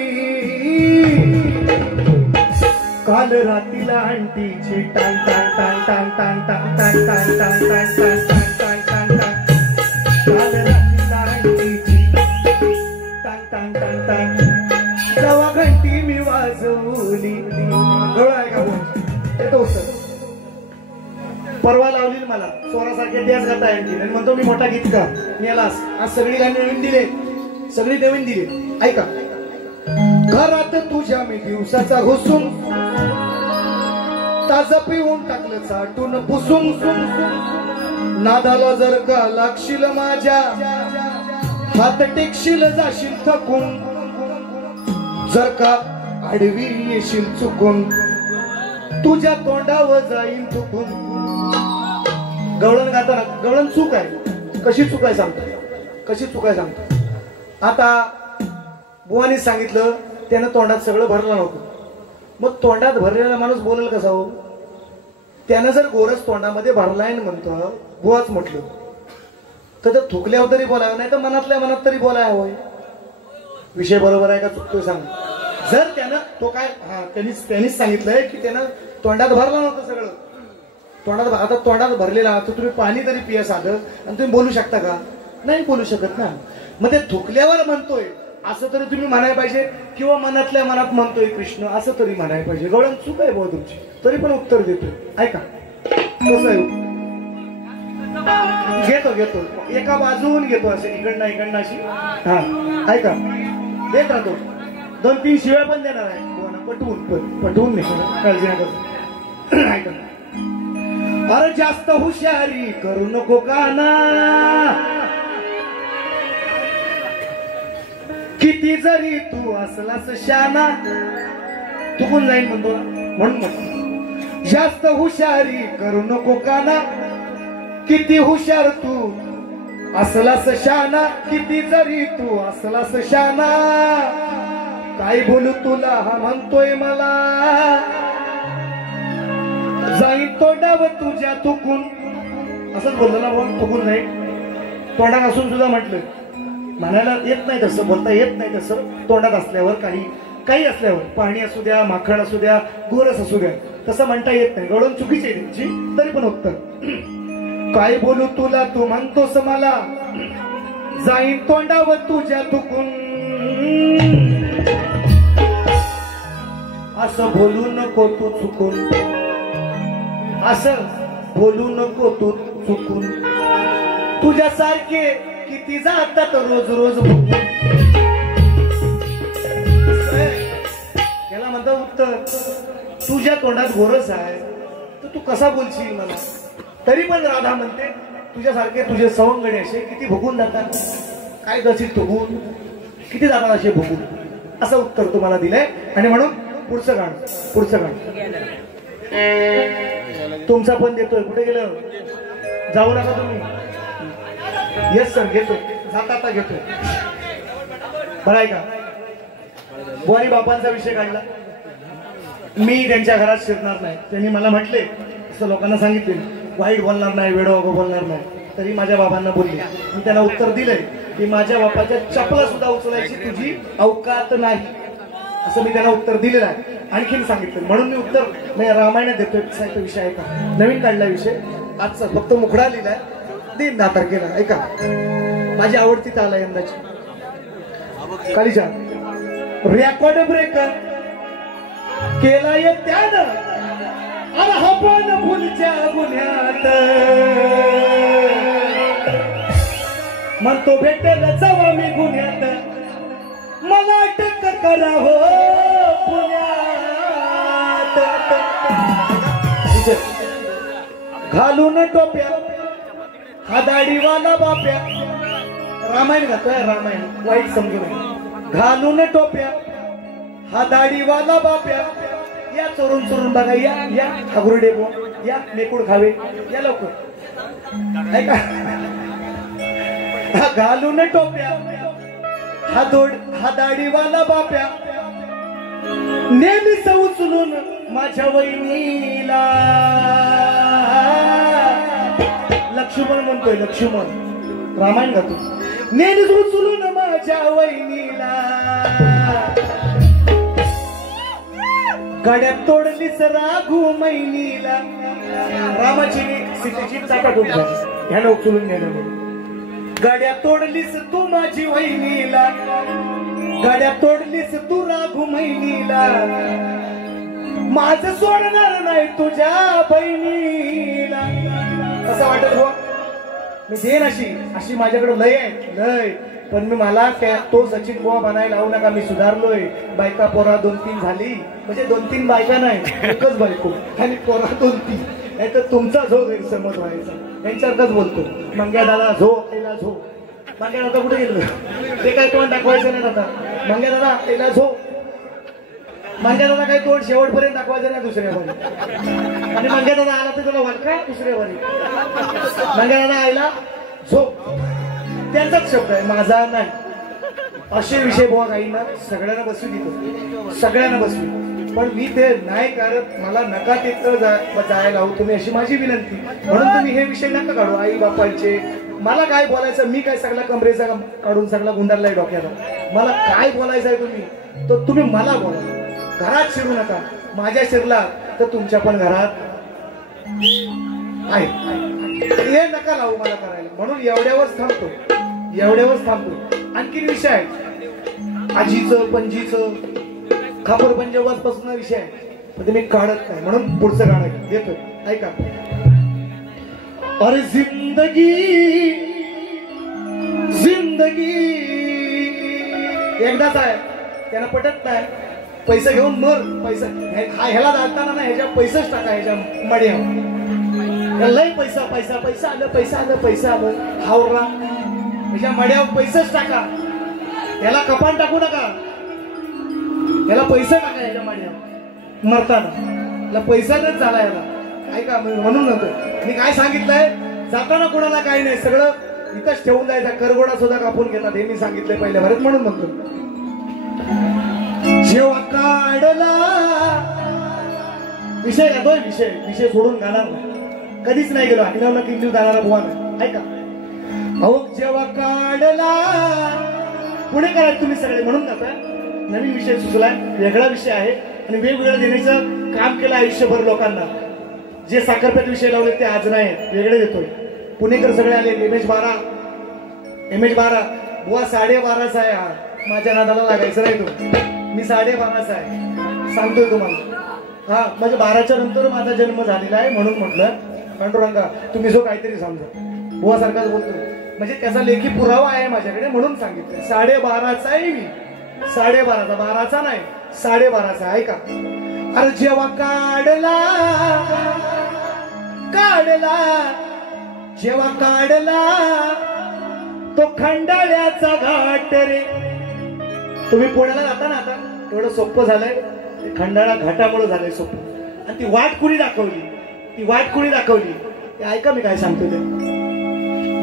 काल रातीला अंटीची टांग टांग टांग टांग टांग टांग टांग टांग टांग टांग टांग टांग टांग टांग. काल रातीला अंटीची टांग टांग टांग टांग. जेव्हा घंटी मी वाजवली. गळ आहे का बोल येतो सर. परवा लावली मला स्वरासारखे द्यास गाता आणखी आणि म्हणतो मी मोठा गीतकार. मी याला आज सगळी गाणी नवीन दिले, सगळी नवीन दिली. ऐका. घरात तुझ्या मी दिवसाचा घुसून ताज पिऊन टाकलं चाटून पुसून. नादाला जर का लागशील माझ्या हात टेकशील जाशील थकून. जर का आडवी येशील चुकून तुझ्या तोंडावर जाईल चुकून. गवळण गाताना गवळण चूक आहे. कशी चूक आहे सांगतो, कशी चूक आहे सांगतो. आता बुवानी सांगितलं त्यानं तोंडात सगळं भरलं नव्हतं. मग तोंडात भरलेला माणूस बोलेल कसा हो. त्यानं जर गोरस तोंडामध्ये भरलाय म्हणतं बुवाच म्हटलं तर ते थुकल्यावर तरी बोलावं, नाही तर मनातल्या मनात तरी बोलाय हवंय. विषय बरोबर आहे का चुकतोय सांग. जर त्यानं तो काय त्यांनीच सांगितलंय की त्यानं तोंडात भरलं नव्हतं सगळं. तोंडात आता तोंडात भरलेला तर तुम्ही पाणी तरी पिया साधं आणि तुम्ही बोलू शकता का. नाही बोलू शकत ना. मग ते थुकल्यावर म्हणतोय असं तरी तुम्ही म्हणायला पाहिजे, किंवा मनातल्या मनात म्हणतोय कृष्ण असं तरी म्हणायला पाहिजे. गवळण चूक आहे बहुत तुमची, तरी पण उत्तर देतोय. ऐका कसं आहे. घेतो एका बाजून घेतो असे इकडनं अशी. हा ऐका देत राहतो. 2-3 शिव्या पण देणार आहे पटवून नाही, काळजी नका. ऐका. अरे जास्त हुशारी करू नको काना. किती जरी तू असलास शाना. तू कोण जाईल म्हणतो म्हणून. जास्त हुशारी करू नको काना. किती हुशार तू असलास शाना. किती जरी तू असलास शाना. काय बोलू तुला हा म्हणतोय मला. जाईन तोंडावर तुझ्या तुकून. असंच बोललो ना बोल, तुकून जाईल. तोंडात असून सुद्धा म्हटलं म्हणायला येत नाही तसं, बोलता येत नाही तसं. तोंडात असल्यावर काही असल्यावर पाणी असू द्या, माखड असू द्या, गोरस असू द्या, तसं म्हणता येत नाही. गळून चुकीची आहे त्यांची, तरी पण उत्तर. काय बोलू तुला तू म्हणतोस मला. जाईन तोंडावर तुझ्या तुकून. असं बोलू नको तू चुकून. असं बोलू नको तू चुकून. तुझ्यासारखे किती जातात रोज याला म्हणतात उत्तर. तुझ्या तोंडात गोरस आहे तर तू कसा बोलशील मला. तरी पण राधा म्हणते तुझ्यासारखे तुझे सवंगणे असे किती भुकून जातात. काय करशील तू किती जातात असे भुकून. असं उत्तर तुम्हाला दिलंय. आणि म्हणून पुढचं गाणं तुमचा पण देतोय. कुठे गेलं जाऊ नका तुम्ही. येस सर घेतोय, जाता घेतोय. बरं का. बुवानी बापांचा विषय काढला. मी त्यांच्या घरात शिरणार नाही. त्यांनी मला म्हटले असं लोकांना सांगितले वाईट बोलणार नाही, वेडोवागो बोलणार नाही. तरी माझ्या बाबांना बोलले. मी त्यांना उत्तर दिलंय की माझ्या बापाच्या चपला सुद्धा उचलायची तुझी अवकात नाही, असं मी त्यांना उत्तर दिलेलं आहे. आणखीन सांगितलं म्हणून मी उत्तर नाही रामायणात देतोय. कसा विषय आहे का नवीन काढला विषय आजचा, फक्त मुखडा लिहिलाय. दिन 10 तारखेला. ऐका माझी आवडती ताल आहे यंदाची. कालीचा रेकॉर्ड ब्रेकर केलाय त्यानं. अरे हा पण भुलच्या गुन्ह्यात म्हणतो भेटेल जावा मी गुन्ह्यात. मला अटक करा हो पुण्यात. घालून टोप्या हा दाढीवाला बाप्या. रामायण गातोय रामायण, वाईट समजू नये. घालून टोप्या हा दाढीवाला बाप्या. या चोरून बघा. या खागुर्डे या मेकुड खावे या लवकर. ऐका हा घालून टोप्या हा दाढीवाला बाप्या. नेहमीच उचलून माझ्या वहिनीला लक्ष्मण म्हणतोय, लक्ष्मण रामायण गातो. नेन उचलून माझ्या वहिनीला गाड्यात तोडलीस राघू मैनीला. रामाची सीतेची चाका खूप झाली, ह्याला उचलून नेलं म्हणून. गाड्यात तोडलीस तू माझी वहिनीला, गाड्यात तोडलीस तू राघू मैनीला, माझं सोडणार नाही तुझ्या बहिणीला. असं वाटत हो मी देन अशी माझ्याकडे लय आहे, लय. पण मी मला तो सचिन बुवा बनायला लावू नका, मी सुधारलोय. बायका पोरा 2-3 झाली, म्हणजे 2-3 बायका नाही, एकच बायको आणि पोरा 2-3. नाही तर तुमचा झो गैरसमज व्हायचा. यांच्यासारखंच बोलतो, मंग्या दादा झो तिला झो. मंग्या दादा कुठे गेलो ते काय तोंड दाखवायचं नाही आता. मंग्या दादा तिला झो. मंग्या दादा काही तोंड शेवटपर्यंत दाखवायचं नाही दुसऱ्या वारी. आणि मंग्या दादा आला तर तुला वाटका दुसऱ्या वारी. मंग्या दादा आईला झो, त्यांचाच शब्द आहे, माझा नाही. असे विषय बुवा काहींना सगळ्यांना बसवी देतो, सगळ्यांना बसवी. पण मी ते नाही करत, मला नका तिथं जायला लावू तुम्ही, अशी माझी विनंती. म्हणून तुम्ही हे विषय नका काढू आई बापांचे. मला काय बोलायचं, मी काय सगळा कमरेचा काढून सगळा गुंडारलाय डोक्याला. मला काय बोलायचं आहे तुम्ही तर तुम्ही मला बोला. घरात शिरू नका, माझ्या शिरला तर तुमच्या पण घरात आहे. हे नका लावू मला करायला. म्हणून एवढ्यावरच थांबतो, एवढ्यावरच थांबतो. आणखीन विषय आहे आजीचं पणजीचं खापर पंजाबापासून विषय आहे, पण ते मी काढत नाही. म्हणून पुढचं गाणं देतो, ऐका. अरे जिंदगी जिंदगी एकदाच आहे, त्यांना पटत नाही. पैसे घेऊन मर, पैसा ह्याला जाताना ना ह्याच्या पैसेच टाका, ह्याच्या मड्यावर लय पैसा पैसा पैसा आलं, पैसा आलं, पैसा आलं. हावरा ह्याच्या मड्यावर पैसेच टाका, याला कपान टाकू नका, याला पैसे टाका ह्याच्या मड्यावर मरताना. याला पैसाच झाला याला. ऐका म्हणून नव्हतं मी काय सांगितलंय, जाताना कोणाला काही नाही, सगळं इथंच ठेवून जायचं. करगोडा सुद्धा कापून घेतात हे मी सांगितलंय पहिल्या भरत. म्हणून म्हणतो जेव्हा काढला विषय येतोय, विषय सोडून जाणार नाही, कधीच नाही गेलो. अभिनवला किल्ली जाणारा बुवा नाही. ऐका अहो जेव्हा काढला, पुणे करायचं तुम्ही सगळे. म्हणून जाता नवीन विषय सुचलाय, वेगळा विषय आहे आणि वेगवेगळं देण्याचं काम केलं आयुष्यभर लोकांना. जे साखरपेट विषय लावले ते आज नाही, वेगळे देतोय. पुणेकर सगळे आले. MH12 बुवा 12:30चा आहे. हा माझ्या नादाला लागायचं नाही तो, मी 12:30चा आहे सांगतोय तुम्हाला. हा म्हणजे 12च्या नंतर माझा जन्म झालेला आहे. म्हणून म्हटलं पांडुरंगा तुम्ही जो काहीतरी समजा, बुवा सारखाच बोलतो. म्हणजे त्याचा लेखी पुरावा आहे माझ्याकडे, म्हणून सांगितलं. 12:30चा आहे मी, 12:30चा, 12चा नाही 12:30चा. ऐका. अरे जेव्हा काढला जेव्हा काढला तो खंडाळ्याचा घाट रे. तुम्ही पुण्याला जाता ना, आता एवढं सोपं झालंय, खंडाळा घाटामुळे झालंय सोपं. आणि ती वाट कुणी दाखवली, ते ऐका मी काय सांगतो ते.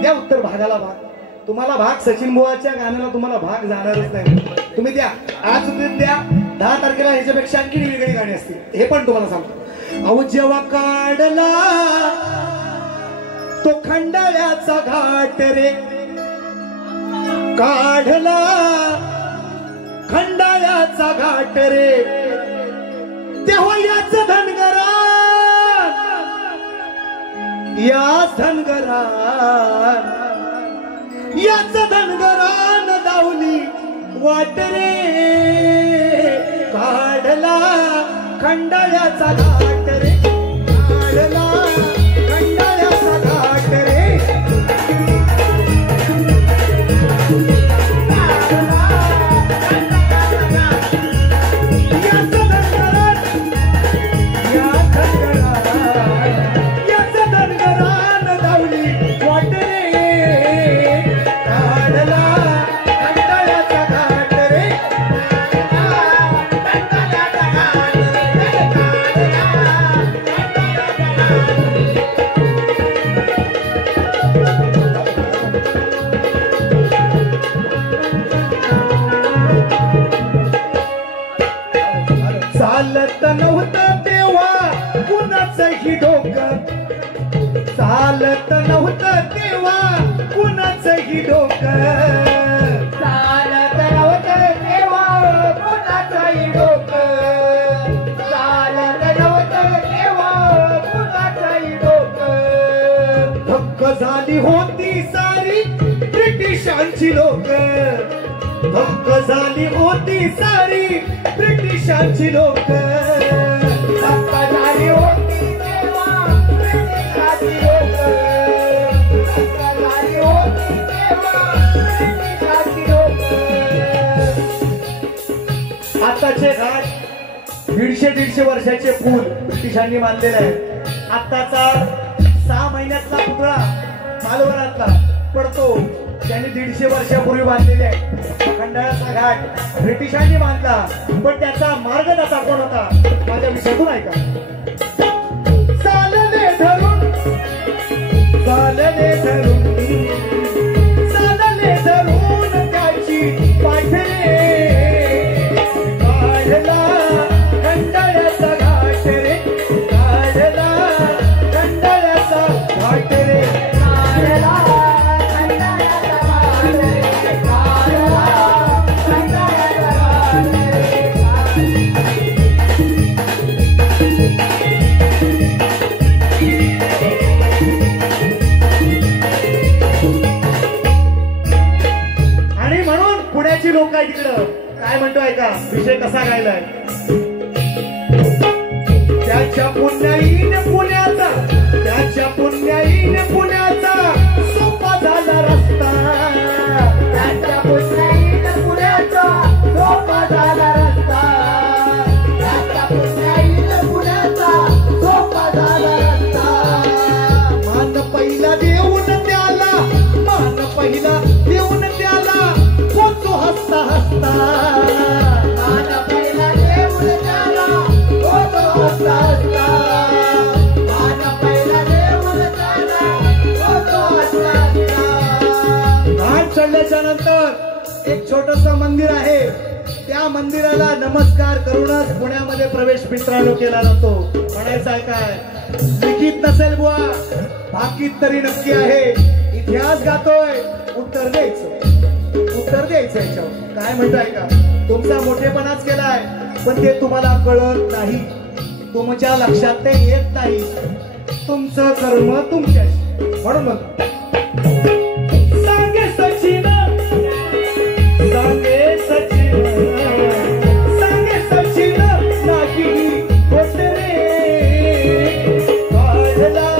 द्या उत्तर, भागाला भाग. तुम्हाला भाग सचिन बुवाच्या गाण्याला तुम्हाला भाग जाणारच नाही. तुम्ही द्या, आज द्या. 10 तारखेला ह्याच्यापेक्षा आणखी वेगळी गाणी असतील, हे पण तुम्हाला सांगतो. अहो जेव्हा काढला तो खंडाळ्याचा घाट रे, काढला खंडाळ्याचा घाट रे, तेव्हा याच धनगरा याच धनगरान दावली वाट रे. काढला खंडाळ्याचा घाट रे, काढला खंडाळ्याचा घाट रे. नव्हतं तेव्हा कुणाचंही डोकं, चालत नव्हतं तेव्हा कुणाचंही डोकं, चालत नव्हतं तेव्हा कुणाचंही डोकं. धक्क झाली होती सारी ब्रिटिशांची लोक, धक्क झाली होती सारी ब्रिटिशांची लोक, धक्क झाली होती तेव्हा ब्रिटिशांची लोकं, धक्क झाली होती तेव्हा ब्रिटिशांची लोकं. आताचे घाट 150-150 वर्षाचे पूल ब्रिटिशांनी बांधलेले आहे. आताचा 6 महिन्यातला पुतळा मालवणातला पडतो त्यांनी 150 वर्षापूर्वी बांधलेले आहे. खंडाळ्याचा घाट ब्रिटिशांनी बांधला, पण त्याचा मार्ग त्याचा कोण होता माझ्या विषयातून ऐका. चालले धरून, चालले धरून, चालले धरून त्याची पाठरे, काढला खंडाळ्याचा घाट रे, काढला खंडाळ्याचा घाट रे, काढला खंडाळ्याचा घाट रे, काढला खंडाळ्याचा घाट आणि म्हणून पुण्याची लोक आहे तिकडं काय म्हणतो ऐका विषय कसा गायलाय. त्याच्या पुण्याईने पुण्याचा, त्याच्या पुण्याईने पुण्याचा सोपा झाला रस्ता, त्याच्या पुण्याईने पुण्याचा सोपा झाला रस्ता, त्याच्या पुण्याईने पुण्याचा सोपा झाला रस्ता. मान पहिला देऊन त्याला, मान पहिला देऊन त्याला पोचू हसता हसता, मान पहिला देऊन त्याला पोचू हसता हसता, मान पहिला देऊन त्याला पोचू हसता हसता. घाट चढल्याच्या नंतर एक छोटस मंदिर आहे, त्या मंदिराला नमस्कार करूनच पुण्यामध्ये प्रवेश मित्रांनो केला जातो. म्हणायचं आहे काय लिखित नसेल बुवा, भाकीत तरी नक्की आहे. इतिहास गातोय, उत्तर द्यायचं, उत्तर द्यायचं याच्यावर. काय म्हणताय का तुमचा मोठेपणाच केलाय, पण ते तुम्हाला कळत नाही, तुमच्या लक्षात ते येत नाही. तुमचं कर्म तुमच्याशी. म्हणून मग सांगे सचिन, सांगे सचिन, सांगे सचिन नाही होत रे, काढला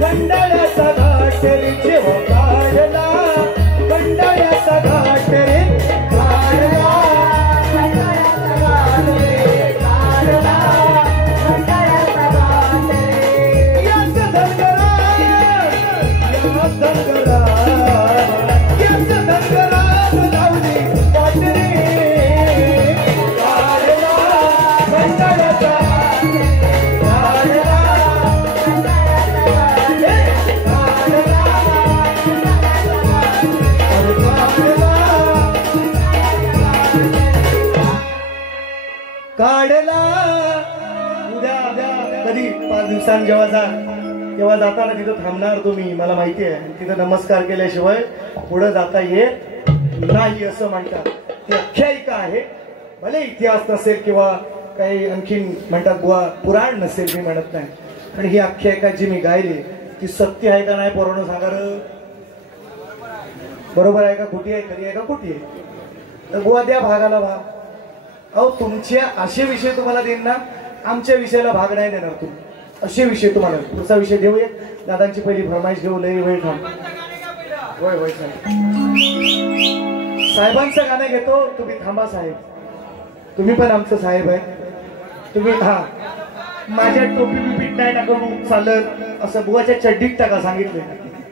खंडाळ्याचा घाट रे, जेव्हा काढला खंडाळ्याचा घाट रे, काढला खंडाळ्याचा घाट रे, काढला खंडाळ्याचा घाट रे. याच धनगरा, याच धनगरा, याच धनगरा लावली वाट रे, काढला खंडाळ्याचा घाट रे, काढला खंडाळ्याचा घाट रे, काढला काढला. उद्या कधी 5 दिवसांनी जेव्हा जा तेव्हा जाताना तिथं थांबणार तुम्ही, मला माहिती आहे. तिथं नमस्कार केल्याशिवाय पुढे जाता येत नाही असं म्हणतात. ती आख्यायिका आहे, भले इतिहास नसेल किंवा काही आणखीन म्हणतात बुवा पुराण नसेल, मी म्हणत नाही, पण ही आख्यायिका जी मी गायली ती सत्य आहे का नाही पोरांनो सांगा रे. बरोबर आहे का खोटी आहे, खरी आहे का खोटी आहे. तर बुवा द्या भागाला भाग. अहो तुमच्या असे विषय तुम्हाला देईन ना, आमच्या विषयाला भाग नाही देणार तुम्ही. असे विषय तुम्हाला पुढचा विषय देऊ. एक दादांची पहिली फरमाईश घेऊ, लई वेळ थांब. होय होय साहेबांचं गाणं घेतो, तुम्ही थांबा साहेब, तुम्ही पण आमचं साहेब आहे. तुम्ही हा माझ्या टोपी बिपीट नाही टाकून चालत, असं बुवाच्या चड्डीत टाका सांगितले,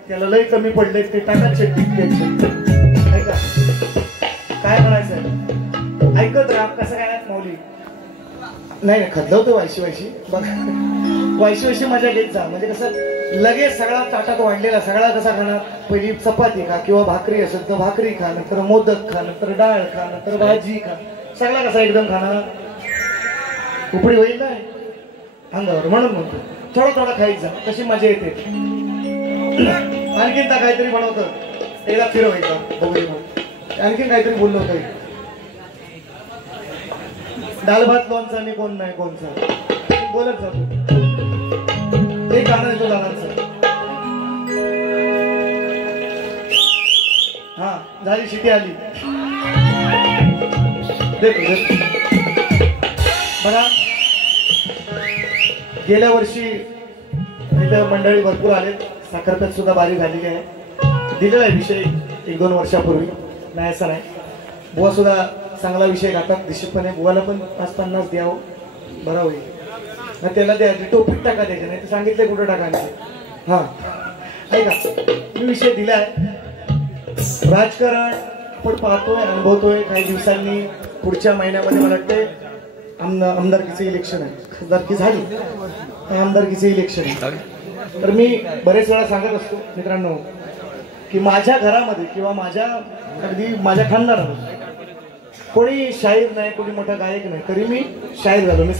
त्याला लई कमी पडले ते टाका चड्डीत. ऐका काय म्हणायचं, ऐकत राहा. कसं काय माऊली नाही खदलवतो वायशी बघा, वायशी मजा घेत जा. म्हणजे कसं लगेच सगळा ताटात वाढलेला सगळा कसा खाणार, पहिली चपाती खा किंवा भाकरी असेल तर भाकरी खा, नंतर मोदक खा, नंतर डाळ खा, नंतर भाजी खा, सगळा कसा एकदम खाणार उपडी होईल ना अंगावर. म्हणून म्हणतो थोडा थोडा खायचा, कशी मजा येते. आणखीन त्या काहीतरी बनवतं एकदा फिरव एकदा बघूया मग आणखीन काहीतरी बोललो होतं दाल भात लोणचा आणि कोण नाही कोणचा बोलत जातो एक गाणं येतो दादांचं हा झाली शिटी आली बघा गेल्या वर्षी इथं मंडळी भरपूर आले साखरपेट सुद्धा बारीक झालेली आहे दिलेला आहे विषय 1-2 वर्षापूर्वी नाही असं नाही बुवा सुद्धा चांगला विषय घातात निश्चितपणे बुवाला पण 5-50 द्यावं बरा होईल ना त्याला द्यायचे टोपीत टाका द्यायचे नाही तर सांगितलंय कुठं टाकायचं हा ऐका मी विषय दिलाय राजकारण आपण पाहतोय अनुभवतोय काही दिवसांनी पुढच्या महिन्यामध्ये मला वाटतंय आमदारकीचं इलेक्शन आहे खासदारकी झाली आमदारकीचं इलेक्शन आहे तर मी बरेच वेळा सांगत असतो मित्रांनो की माझ्या घरामध्ये किंवा माझ्या अगदी माझ्या खानदारामध्ये कोणी शाहीर नाही कोणी मोठा गायक नाही तरी मी शाहीर झालो मी